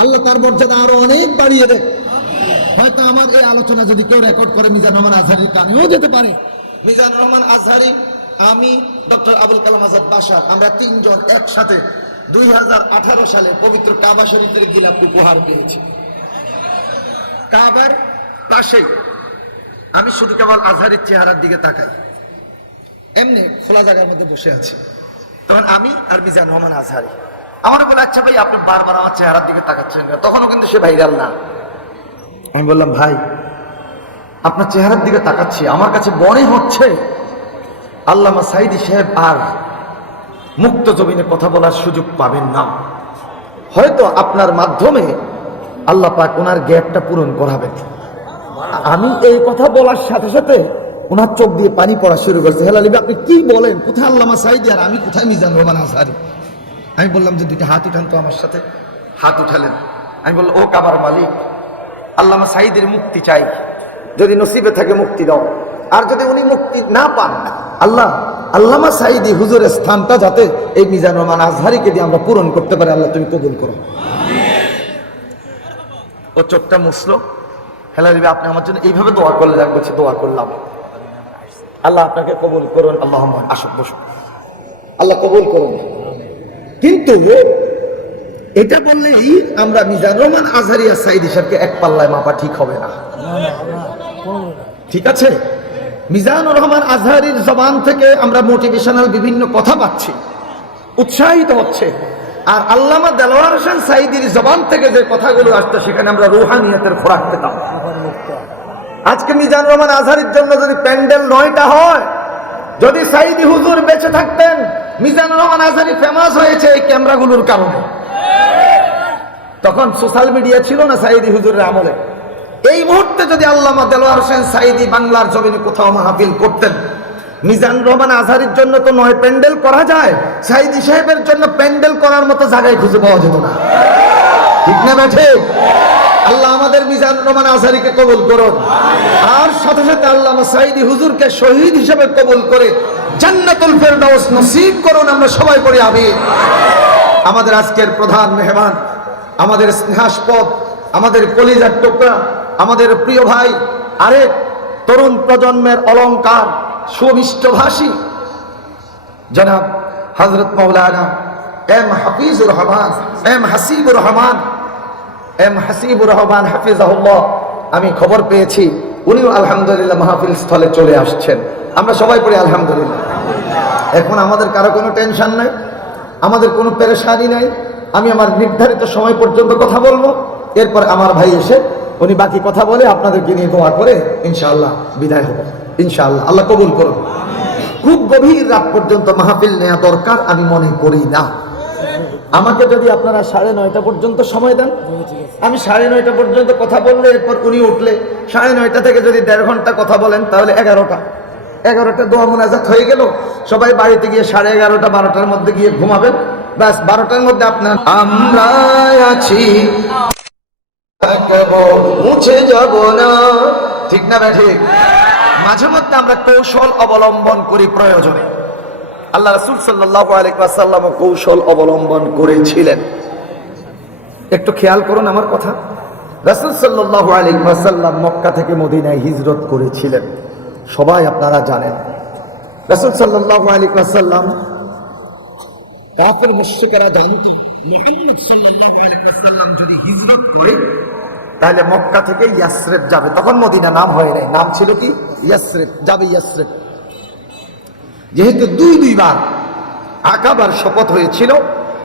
আল্লাহ তার মর্যাদা আরও অনেক বাড়িয়ে দেয়। হয়তো আমার এই আলোচনা যদি কেউ রেকর্ড করে, মিজান রহমান আজহারির কানেও যেতে পারে। মিজান রহমান আজহারি, আমি ডক্টর আবুল কালাম আজাদ বাসা, আমরা তিনজন একসাথে দুই সালে পবিত্র কাবা শরীফের গিলাপ উপহার পেয়েছি। কাবার পাশেই আমি শুধু কেবল আজহারের চেহারার দিকে তাকাই। এমনি খোলা জায়গার মধ্যে বসে আছি। তখন আমি আর মিজান রহমান আজহারি। আমার বলে আচ্ছা ভাই, আপনি বারবার আমার চেহারার দিকে তাকাচ্ছেন তখনও কিন্তু সে ভাইরাল না। আমি বললাম, ভাই, আপনার চেহারার দিকে তাকাচ্ছি, আমার কাছে মনে হচ্ছে। আল্লামা সাইদি সাহেব আর মুক্ত জমিনে কথা বলার সুযোগ পাবেন না। হয়তো আপনার মাধ্যমে আল্লাহ পাক ওনার গ্যাপটা পূরণ করাবেন। আমি এই কথা বলার সাথে সাথে ওনার চোখ দিয়ে পানি পড়া শুরু করছে। হেলালিবি আপনি কি বলেন? কোথায় আল্লামা সাইদি আর আমি কোথায় মিজান রহমান আসারি আমি বললাম যে দুইটা হাত উঠান তো আমার সাথে। হাত উঠালেন। আমি বললাম, ও কাবার মালিক, আল্লামা সাইদের মুক্তি চাই। যদি নসিবে থাকে মুক্তি দাও। আর যদি উনি মুক্তি না পান, আল্লাহ, আল্লামা সাইদি হুজুরের স্থানটা যাতে এই মিজান রহমান আজহারিকে দিয়ে আমরা পূরণ করতে পারি, আল্লাহ তুমি কবুল করো। ও চোখটা মুসলো হেলা দিবে আপনি আমার জন্য এইভাবে দোয়া করলে আমি বলছি, দোয়া করলাম। আল্লাহ আপনাকে কবুল করুন। আল্লাহ আসুক বসুন আল্লাহ কবুল করুন। কিন্তু এটা বললেই আমরা মিজান রহমান আজহারিয়া সাইদ হিসাবকে এক পাল্লায় মাপা ঠিক হবে না। ঠিক আছে? মিজানুর রহমান আজহারির জবান থেকে আমরা মোটিভেশনাল বিভিন্ন কথা পাচ্ছি, উৎসাহিত হচ্ছে। আর আল্লামা দেলোয়ার হোসেন সাইদির জবান থেকে যে কথাগুলো আসতো সেখানে আমরা রুহানিয়তের খোরাক পেতাম। আজকে মিজান রহমান আজহারির জন্য যদি প্যান্ডেল নয়টা হয় যদি সাইদি হুজুর বেঁচে থাকতেন মিজান রহমান আজহারি ফেমাস হয়েছে এই ক্যামেরাগুলোর কারণে। তখন সোশ্যাল মিডিয়া ছিল না সাইদি হুজুরের আমলে। এই মুহূর্তে যদি আল্লামা দেলোয়ার হোসেন সাইদি বাংলার জমিনে কোথাও মাহফিল করতেন মিজান রহমান আজহারির জন্য তো নয় প্যান্ডেল করা যায়, সাইদি সাহেবের জন্য প্যান্ডেল করার মতো জায়গায় খুঁজে পাওয়া যেত না। ঠিক না বেঠে আল্লাহ আমাদের মিজান রহমান আজহারিকে কবুল করুন। আর সাথে সাথে আল্লাহ সাইদি হুজুরকে শহীদ হিসেবে কবুল করে জান্নাতুল ফেরদাউস নসিব করুন, আমরা সবাই পড়ি, আমিন। আমাদের আজকের প্রধান মেহমান, আমাদের স্নেহাস্পদ, আমাদের কলিজার টুকরা, আমাদের প্রিয় ভাই, আরেক তরুণ প্রজন্মের অলংকার সুমিষ্টভাষী জনাব হজরত মৌলানা M Hafizur Rahman, M Hasibur Rahman M Hasibur Rahman হাফিজাহুল্লাহ, আমি খবর পেয়েছি, উনিও আলহামদুলিল্লাহ মাহফিল স্থলে চলে আসছেন। আমরা সবাই পড়ি আলহামদুলিল্লাহ। এখন আমাদের কারও কোনো টেনশন নাই, আমাদের কোনো পেরেশানি নাই, আমি আমার নির্ধারিত সময় পর্যন্ত কথা বলব। এরপর আমার ভাই এসে, উনি বাকি কথা বলে আপনাদেরকে নিয়ে দোয়া করে ইনশাআল্লাহ বিদায় হব। ইনশাআল্লাহ, আল্লাহ কবুল করুন। খুব গভীর রাত পর্যন্ত মাহফিল নেওয়া দরকার, আমি মনে করি না। আমাকে যদি আপনারা সাড়ে নয়টা পর্যন্ত সময় দেন আমি সাড়ে নয়টা পর্যন্ত কথা বললে, এরপর উনি উঠলে। সাড়ে নয়টা থেকে যদি দেড় ঘণ্টা কথা বলেন, তাহলে এগারোটা। এগারোটা দোয়া মোনাজাত হয়ে গেল। সবাই বাড়িতে গিয়ে সাড়ে এগারোটা, বারোটার মধ্যে গিয়ে ঘুমাবেন। ব্যাস, বারোটার মধ্যে আপনার আমরা আছি। মুছে যাব না। ঠিক না ঠিক। মাঝে মধ্যে আমরা কৌশল অবলম্বন করি প্রয়োজনে। আল্লাহ রসুল সাল্লাম কৌশল অবলম্বন করেছিলেন। একটু খেয়াল করুন আমার কথা। রসুল সাল্লাহ আলিকাসাল্লাম মক্কা থেকে মদিনায় হিজরত করেছিলেন। সবাই আপনারা জানেন। রসুল সাল্লাহ আলিকাসাল্লাম কাফের মুশ্রিকেরা জানত, মুহাম্মদ সাল্লাল্লাহু আলাইহি ওয়াসাল্লাম যদি হিজরত করে, তাহলে মক্কা থেকে ইয়াসরেব যাবে। তখন মদিনা নাম হয় নাই। নাম ছিল কি? ইয়াসরেব, যাবে ইয়াসরেব। যেহেতু দুই দুইবার আকাবার শপথ হয়েছিল